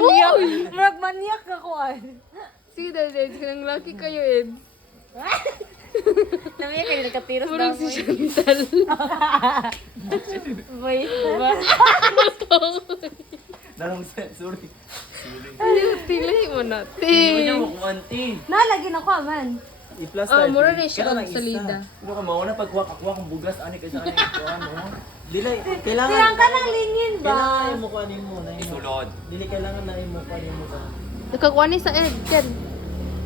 maniak. Murag maniak ako ay. Sige, Ed. Kanang lucky kayo, Ed. Namaya kayo nagkatiros daw Murag si mo. Chantal. Boy. Darong sorry. Tilay mo na. Hindi mo kung auntie. Nalagi na ko man. I-plus Mura rin siya ang salida. Ano ka mauna pagkuha kong bugas ani kasi ani ko ano. Dili kailangan. Tirang ka ng lingin ba? Kailangan mo kuanin mo na Isulod. Dili kailangan na mo kuanin mo ka. Nakakuha ni sa Ed. Ken.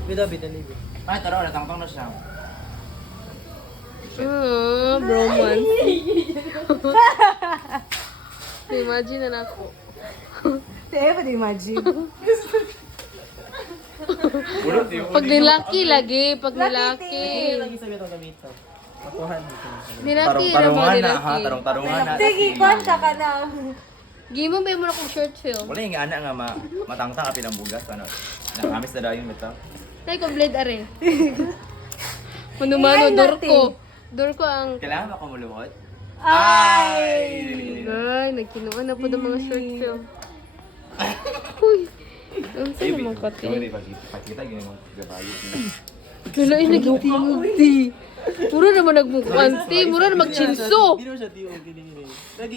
Bida libi. Ay, taro, natangtang na siya. Bromance. Imagine na ako. Ewa di imagine. Pag nilaki lagi, pag nilaki. Lagi sabi itong gamito. Makuhan mo. Nilaki na mo Tarong-tarungan na nilaki. ha, tarong-tarungan na. Sige, kwanta ka na. Gimo ba mo na kong short film? Wala yung ana nga matangtang apil ang bugas. Ano? Nakamis na daw yung mita. Tay ko blade are. Mano-mano Dorko. Dorko ang Kailangan ba kumuluhod? Ay! ay, nagkinuan na po ng mga short film. Uy. Ang sa'yo mga kati. Pakita, ganyan mo. Gabayo. Kalain nagiging Mura naman nagmukanti. Mura na magchinso. Hindi mo siya tiyo gini. Lagi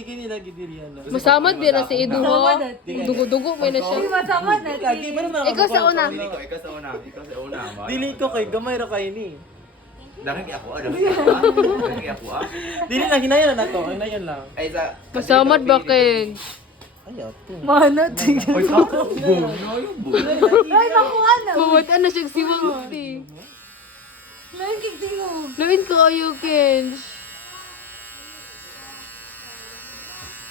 diri yan. Masamad din na si Edu ha. Dugo-dugo may na siya. Hindi masamad na. Kagi pa naman. Ikaw sa una. Ikaw sa una. Ikaw sa una. Dili ko kay gamay ra kay ni. Dangin ako. Dangin ako ah. Dili na hinayon na ako. Hinayon lang. Ay, sa... Masamad ba kay? Ay, ato. Manat. Hoy, ka? Boom. Boom. Ay, nakuha na. Mawad na siya siwang ti. Nagkiktingog. Lawin ko kayo, Kenj.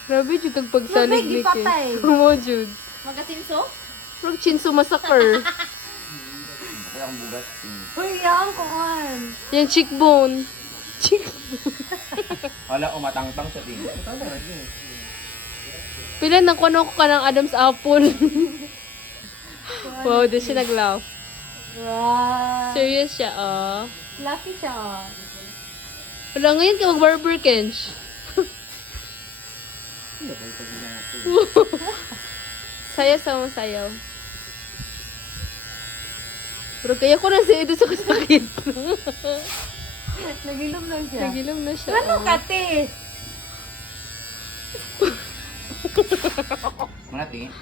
Grabe, Jud, ang pagsalig ni Kenj. ipatay. Mo, Jud. Magasinso? Frog Chinso Massacre. Kaya ang bugas. Uy, yan ko kan. Yan, cheekbone. Wala, umatangtang sa tingin. Pila na kuno ko ka ng Adam's apple. Wow, di siya nag-laugh. Wow. Serious siya, ah. Lucky siya. Oh. Wala ngayon ka mag-barber, Kenj. Sayaw sa mga sayaw. Pero kaya ko na si Edo sa kasakit. Nagilom lang siya. Nagilom na siya. Ano kati? Mga tingin.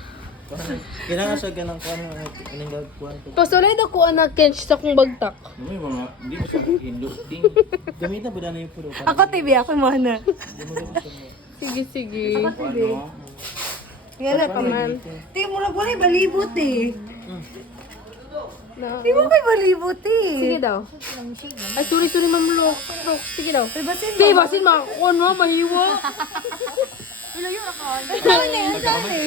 Kailangan siya ganang kuan mo anong gagkuan ko. Pasulay na ko anak Kenj sa kong bagtak. Hindi mo siya hindu. Ting. Gamit na ba na yung puro? Ako TV, ako mana. Sige, sige. TV. Ano? Yan na, paman. Di mo na pala balibot eh. Na. Di mo kay balibot eh. Sige daw. Ay, sorry, Ma'am Lok. Sige daw. Pribasin mo. Sige, basin mo. Ano, mahiwa. Ilayo ako. Saan eh? Saan eh?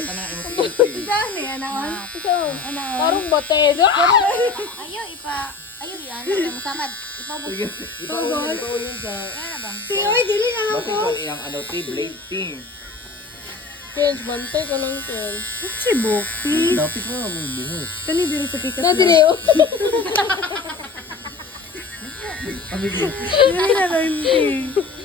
Saan eh? Anaon? Anaon? Parang batero. Ayo yan, ang samad. Ipabot. Ikaw yun sa... Kaya na ba? Si Oy, dili na lang Bakit ko. ko yung ano, blade ting. Kenj, bantay ka lang, Kenj. Si Boki. Dapat mo mo buhos. Kani dili sa pikas Na, dire, oh. Dili na lang eh.